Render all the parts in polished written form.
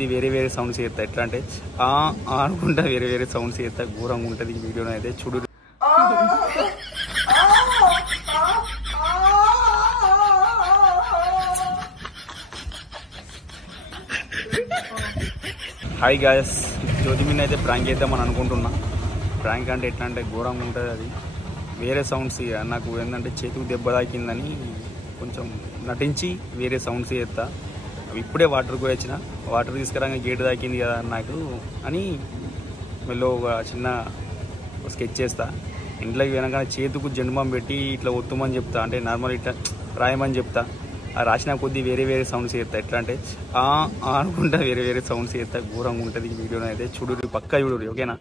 ఇది వేరే వేరే సౌండ్స్ చేస్తా ఎట్లా అంటే అనుకుంటా వేరే వేరే సౌండ్స్ చేస్తా ఘోరంగా ఉంటుంది ఈ వీడియోలో అయితే చూడు. హాయ్ గాయస్, జ్యోతిమిన్ అయితే ప్రాంక్ చేద్దామని అనుకుంటున్నా. ప్రాంక్ అంటే ఎట్లా అంటే ఘోరంగా ఉంటుంది అది. వేరే సౌండ్స్ నాకు ఏంటంటే చేతికి దెబ్బ తాకిందని కొంచెం నటించి వేరే సౌండ్స్ చేస్తా. ఇప్పుడే వాటర్కి వచ్చిన, వాటర్ తీసుకురాగా గేటు తాకింది కదా నాకు అని మెల్లో ఒక చిన్న స్కెచ్ చేస్తా. ఇంట్లోకి వెనకాల చేతుకు జెండుబాం పెట్టి ఇట్లా ఒత్తుమని చెప్తా, అంటే నార్మల్ ఇట్లా రాయమని చెప్తా. ఆ రాసిన కొద్దీ వేరే వేరే సౌండ్స్ చేస్తా. ఎట్లా అంటే అనుకుంటా వేరే వేరే సౌండ్స్ చేస్తా ఘోరంగా ఉంటుంది ఈ వీడియోలో అయితే చూడు, పక్కా చూడు ఓకేనా.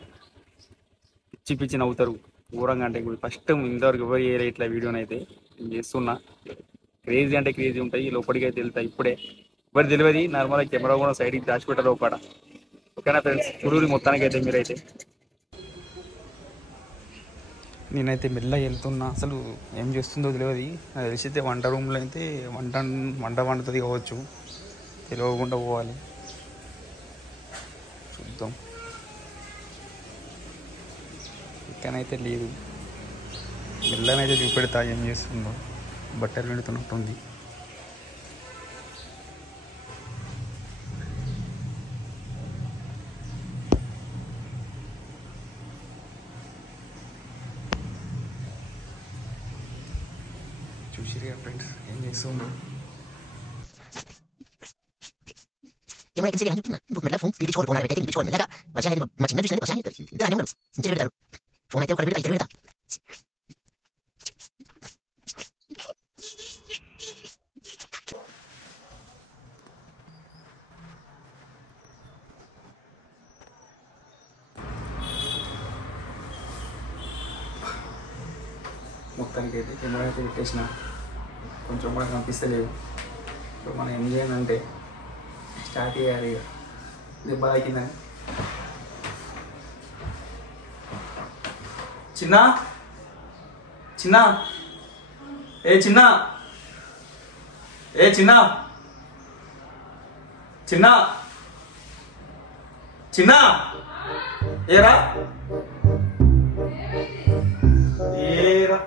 పిచ్చి పిచ్చి నవ్వుతారు ఘోరంగా. అంటే ఫస్ట్ ఇంతవరకు ఎవరు చేయలే ఇట్లా వీడియోని అయితే నేను చేస్తున్నా. క్రేజీ అంటే క్రేజీ ఉంటాయి, లోపలికి అయితే వెళ్తాయి. ఇప్పుడే ఎవరు తెలియదు, నార్మల్గా కెమెరా కూడా సైడ్కి దాచిపెట్టారు ఒకడ. ఓకేనా ఫ్రెండ్స్, చూడు మొత్తానికి అయితే మీరైతే. నేనైతే మెల్లగా వెళ్తున్నా, అసలు ఏం చేస్తుందో తెలియదు. అది తెలిసితే వంట రూమ్లో అయితే వండుతుంది కావచ్చు, తెలియకుండా పోవాలి. చూద్దాం. ఇక్కడైతే లేదు, మెల్లనైతే చూపెడతా ఏం చేస్తుందో. బట్టలు పెడుతున్నట్టుంది. చూసిరిగా ఫ్రెండ్స్ ఏం చేస్తుందో. మొత్తానికి అయితే కెమెరా అయితే పెట్టేసిన, కొంచెం కూడా కనిపిస్తలేవు. ఇప్పుడు మనం ఏం చేయాలంటే స్టార్ట్ చేయాలి. ఇక దెబ్బ తాకిందని చిన్న చిన్న చిన్న చిన్న చిన్న చిన్న ఏరా ఏరా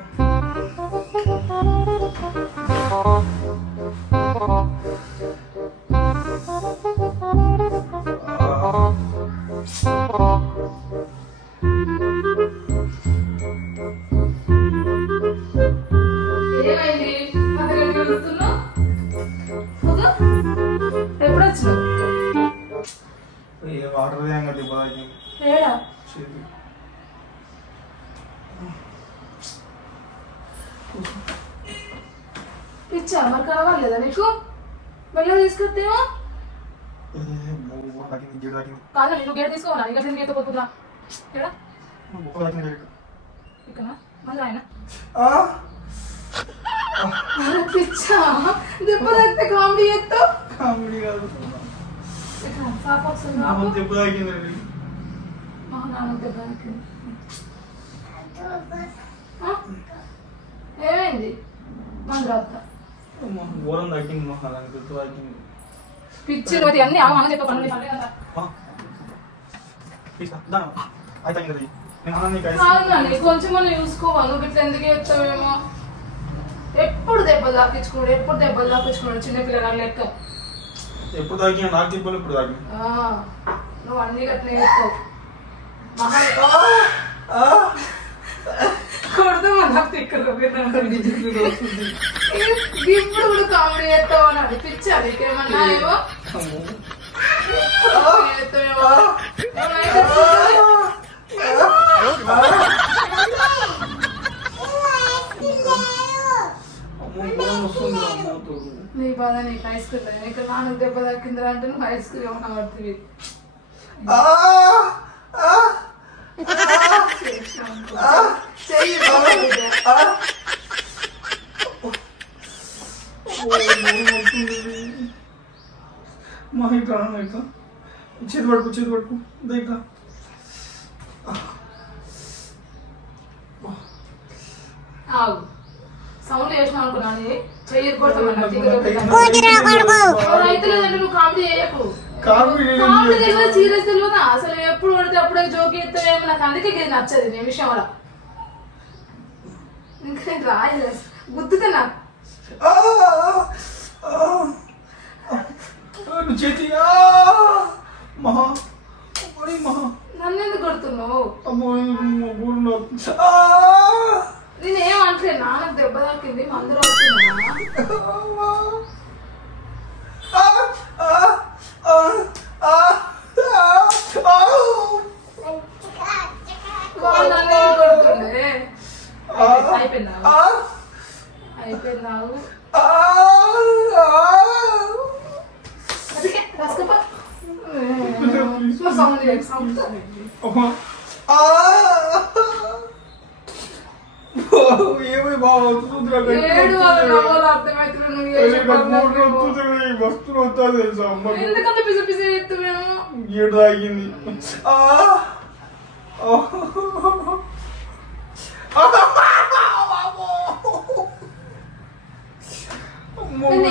వాటర్ పిచ్చా మరి కావాలేదా నీకు? మళ్ళీ తీసుకొస్తేమో కాదు, నువ్వు గేట్ తీసుకోవాలా? ఇక గేట్ పోతున్నా ఇక్కడ మళ్ళీ ఆయన పిచ్చా దెబ్బ తాకితే కామెడీ చేస్తావు. కామెడీ కాదు, దెబ్బ తాకింది. ఏమైంది? ఘోరం తగ్గింది మహాదానికి, దెబ్బ తాకింది. పిచ్చి అన్ని అమ్మ చెప్పండి. కొంచెం మనం చూసుకోవాలి. నువ్వు ఇట్లా ఎందుకు చెప్తావేమో. ఎప్పుడు దెబ్బలు తాకించుకున్నాడు చిన్నపిల్లగాడు లెక్క. ఎప్పుడు తాకినా నాకు దెబ్బలు ఎప్పుడు తాకి. నువ్వు అన్ని గట్లే చెప్తావు. కొడతామా నాకు తిక్కలు ఇప్పుడు కూడా కామెడీ చేస్తావు అన్నాడు. పిచ్చా నీకేమన్నా ఏమో నీ బాధ. నీకు ఐస్ క్రీమ్ ఇక్కడ నాన్న దెబ్బ తాకిందిరా అంటే నువ్వు ఐస్ క్రీమ్ కనబడుతుంది. చేతి పడుకు దగ్గర సౌండ్ చేసిన అనుకున్నాను. చెయ్యి కొడతామన్నా రైతులు నువ్వు కామెడీ చేయకు. సీరియస్ తెలియదా అసలు ఎప్పుడు పడితే అప్పుడే జోక్ ఎత్తావేమో నాకు అందుకే ఇది నచ్చదు నీ విషయం వల్ల ఇంకా నేను రాయలే గుద్దుతా నాకు నన్ను ఎందుకు కొడుతున్నావు నేనేం అంటలేదు నాన్నకు దెబ్బ తాకింది మందులు అవుతున్నా అయిపోయిందావు ఎందుకంటే పిసి పిసి ఏడు తాగింది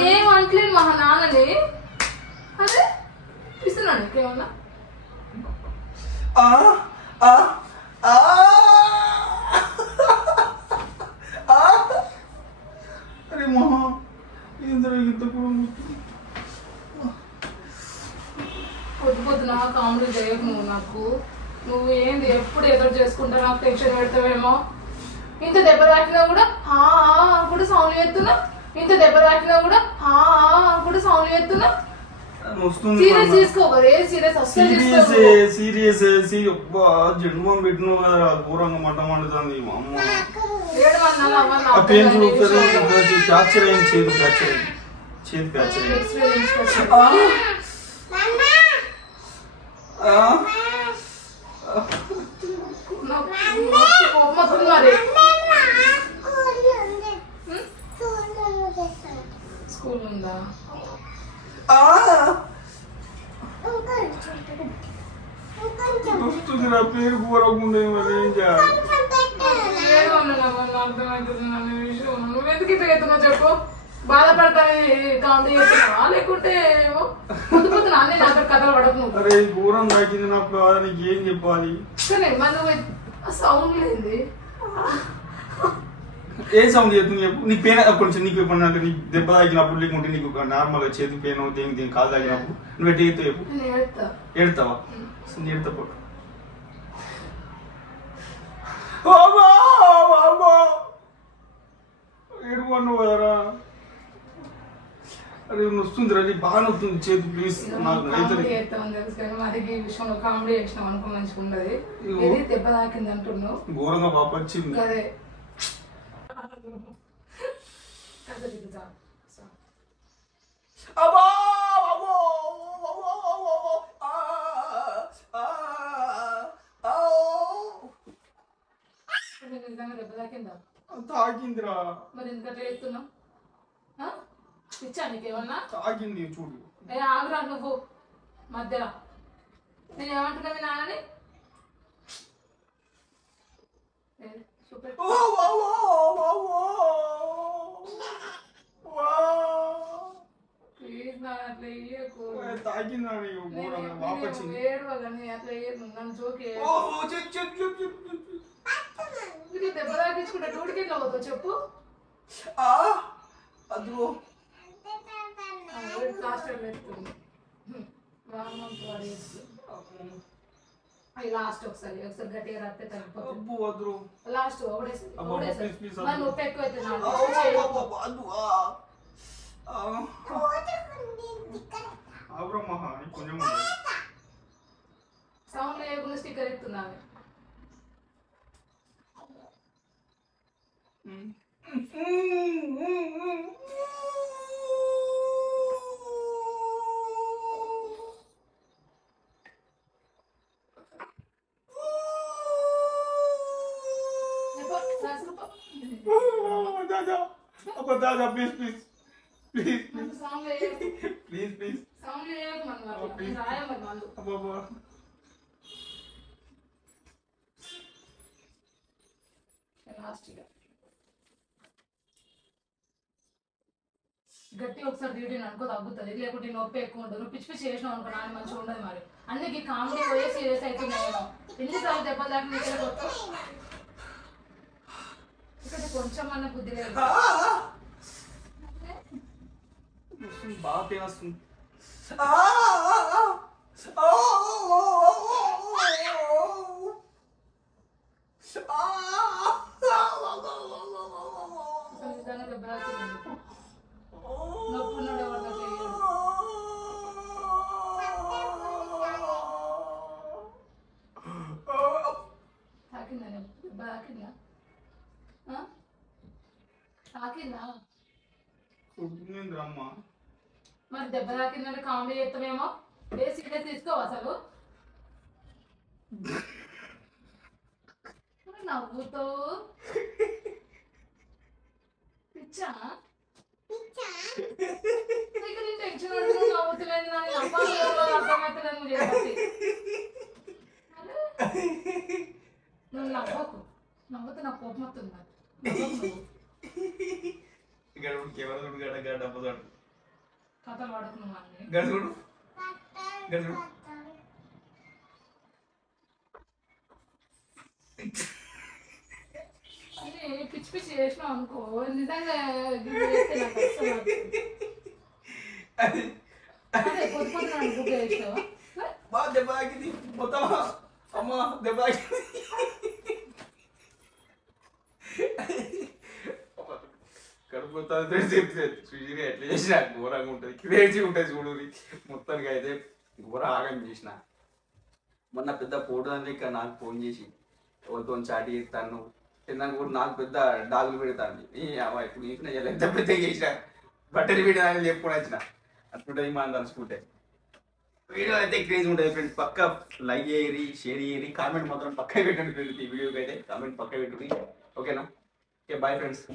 ఏం అంటలేదు మా నాన్నని అదే ఇస్తున్నాను ఇంకేమన్నా అరే మహా ఇంత పొద్దు పొద్దున కామెడీ చేయకు నువ్వు నాకు నువ్వు ఏంది ఎప్పుడు ఎదురు చేసుకుంటా నాకు టెన్షన్ పెడతావేమో ఇంత దెబ్బ తాకినా కూడా కూడా సౌండ్ ఎత్తున్నా ఇంత దెబ్బ తాకినా కూడా సౌండ్ ఎత్తున్నా సీరియస్ తీసుకోకదే సీరియస్ సీరియస్ జన్మం పెట్టినావు కదా ఘోరంగా మట్ట మండుతుంది మా అమ్మ ఫ్రాక్చర్ అయింది చేతి ఫ్రాక్చర్ స్కూల్ ఉందా వస్తుంది నా పేరు కూరకుండా మరి ఏం చేయాలి నువ్వెందుకు ఇంత ఎత్తున్నావు చెప్పు బాధపడతానే కామెడీ చేస్తున్నావా లేకుంటే పొద్దు పొద్దున అన్నీ నాకు కథలు పడకు నువ్వు అరే ఘోరం తాకింది నాకు కాదు నీకు ఏం చెప్పాలి కానీ మరి నువ్వు సౌండ్ లేదు ఏ సౌండ్ చేస్తుంది చెప్పు నీకు పెయిన్ కొంచెం నీకు ఎప్పుడన్నా నీకు దెబ్బ తాకినప్పుడు లేకుంటే నీకు నార్మల్గా చేతికి పెయిన్ దేనికి కాలు తాకినప్పుడు నువ్వు ఎట్టి ఎత్తు చెప్పు ఏడతావా ఏడతా పట్టు ఏడుకున్నావు కదరా అరే వస్తుంది రా బాగా వస్తుంది చేతి ప్లీజ్ నాకు కామెడీ చేసినాం అనుకో మంచిగా ఉండదు దెబ్బ తాకింది అంటున్నావు ఘోరంగా పాప వచ్చింది అదే దెబ్బ తాకిందా తాకిందిరా మరి ఎందుకంటే ఎత్తున్నావు ఇచ్చా నీకేమన్నా తాకింది చూడు ఆగురా నువ్వు మధ్యలో నేను ఏమంటున్నా మీ నాన్నని ప్లీజ్ నా అట్లా ఇయ్యకు ఏడవగాని అట్లా నన్ను జోకే దెబ్బ తాకించుకుంటే డ్యూటీకి ఎట్లా పోతావు చెప్పు లాస్ట్ ఒకసారి గట్టిగా రాస్తే తగ్గిపోతుంది లాస్ట్ నొప్పి ఎక్కువైతే సౌండ్ లేకుండా స్టిక్కర్ ఇస్తున్నాను दादा please please please please please గట్టి ఒకసారి తీయడం అనుకో తగ్గుతుంది, లేకుంటే నొప్పి ఎక్కువ ఉంటుంది. నువ్వు పిచ్చి పిచ్చి చేసినావు అనుకో నాన్న మంచిగా ఉండదు. మరి అన్నికి కామెడీ పోయే సీరియస్ అవుతున్నాయేమో. ఎన్నిసార్లు దెబ్బలు దాకా నీకు ఇక్కడ కొంచెం అన్న బుద్ధి లేదు. బాగా పెయిన్ వస్తుంది. నిజంగా దెబ్బ తాకింది. నొప్పి ఉన్నాడు ఎవరితో తెలియదు. తాకిందా దెబ్బ తాకిందా? తాకిందా? అమ్మ మరి దెబ్బ తాకిందంటే కామెడీ చేస్తామేమో. బేసిక్గా తీసుకోవు అసలు. నవ్వుతో పిచ్చా నీకు నేను టెన్షన్ పడుతున్నావు. నవ్వుతులేదు నాకు అర్థమవుతుంది. నువ్వు చేసి నువ్వు నవ్వకు. నవ్వుతూ నాకు కోపం వస్తుంది. కథలు పడకు నువ్వు అన్నీ. పిచ్చి పిచ్చి చేసినావు అనుకో నిజంగా అదే పొద్దు పొద్దున బుక్ చేసినావు. బాగా దెబ్బ తాకింది మొత్తం. అమ్మ దెబ్బ తాకింది. కడుపు చూసి ఎట్లా చేసిన ఘోరంగా ఉంటుంది. క్రేజీ ఉంటుంది చూడు. మొత్తానికి అయితే ఘోర ఆగం చేసిన. మొన్న పెద్ద పోటు అని ఇక్కడ నాకు ఫోన్ చేసి ఎవరితో చాటి చేస్తాను తిన్నాక కూడా నాకు పెద్ద డాగులు పెడతాను. ఇప్పుడు చూసిన ఎంత పెద్ద చేసిన బట్టలు పెట్టాలని చెప్పుకొని వచ్చిన. అట్లుంటుంది మనం తలుచుకుంటే. వీడియో అయితే క్రేజ్ ఉంటుంది ఫ్రెండ్స్. పక్క లైక్ చేయరి, షేర్ చేయరి, కామెంట్ మాత్రం పక్క పెట్టండి ఫ్రెండ్స్. ఈ వీడియోకి అయితే కామెంట్ పక్క పెట్టుకుని ఓకేనా. Okay bye friends.